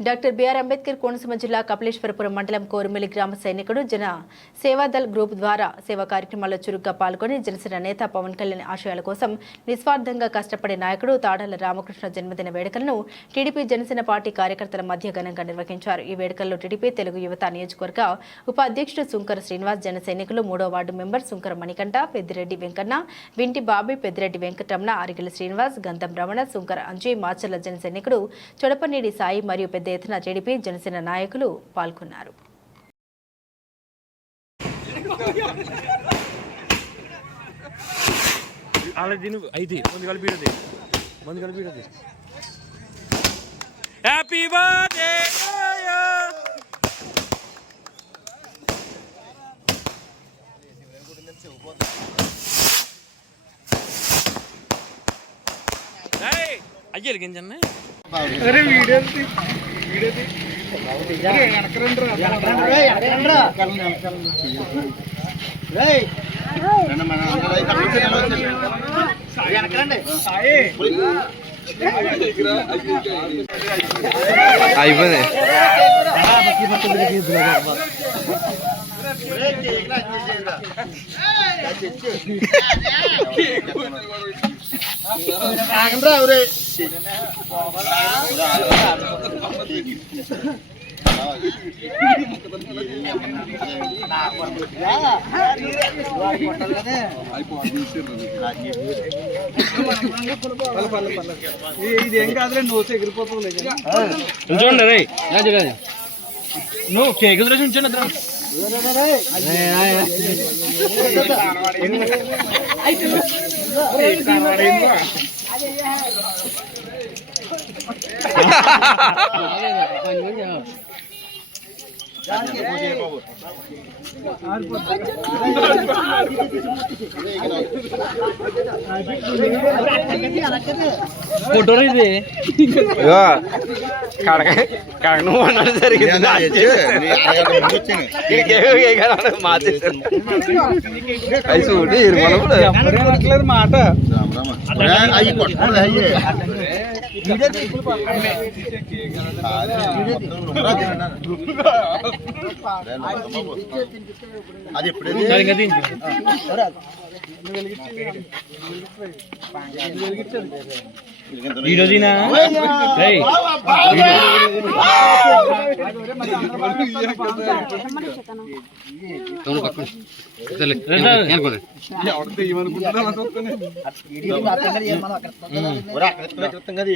Doctor BR Ambedkar Konaseema జిల్లా కపిలేశ్వరపురం మండలం కోరుమిలి గ్రామ సైనికుడు జన సేవాదల్ గ్రూప్ ద్వారా సేవా కార్యక్రమాల్లో చురుగ్గా పాల్గొని జనసేన నేత పవన్ కళ్యాణ్ ఆశయాల కోసం నిస్వార్థంగా కష్టపడే నాయకుడు తాడాల రామకృష్ణ జన్మదిన వేడుకలను టీడీపీ జనసేన పార్టీ కార్యకర్తల మధ్య ఘనంగా నిర్వహించారు. ఈ వేడుకల్లో టీడీపీ తెలుగు యువత నియోజకవర్గ ఉపాధ్యక్షుడు సుంకర శ్రీనివాస్ జన సైనికులు మూడో ward member Sunkara Manikanta Peddireddy Venkanna Vinti Bobby Peddireddy Venkataramana Arigila Srinivas గంధం రమణ సుంకర అంజయ్ మాచర్ల జన సైనికుడు చొడపనేడి సాయి మరియు పెద్ద ఎత్తున టీడీపీ జనసేన నాయకులు పాల్గొన్నారు. అలా తిను. అయితే ముందు కలిపిడది ముందు కలిపిడది హ్యాపీ బర్త్డే అయ్యాలి గింజన్న అయిపోయింది ఇది ఏం కాదులే నువ్వు ఎగిరిపోతుంది చూడండి రే నువ్వు కేక్ చూసి ఉంచండి అద్దరం ఫోటో ఇది కడక కడక నువ్వు అన్నది జరిగింది. ఇరుమలప్పుడు మాట. అది ఎప్పుడే ఇంకా దించు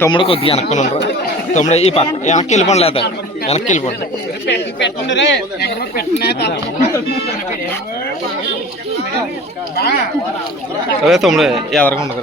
తమ్ముడు కొద్దిగా వెనక్కుని ఉండరు తమ్ముడు ఈ పక్క వెనక్కి వెళ్ళిపోండి లేదా వెనక్కి వెళ్ళిపోండి అదే తమ్ముడు ఎదరకుండా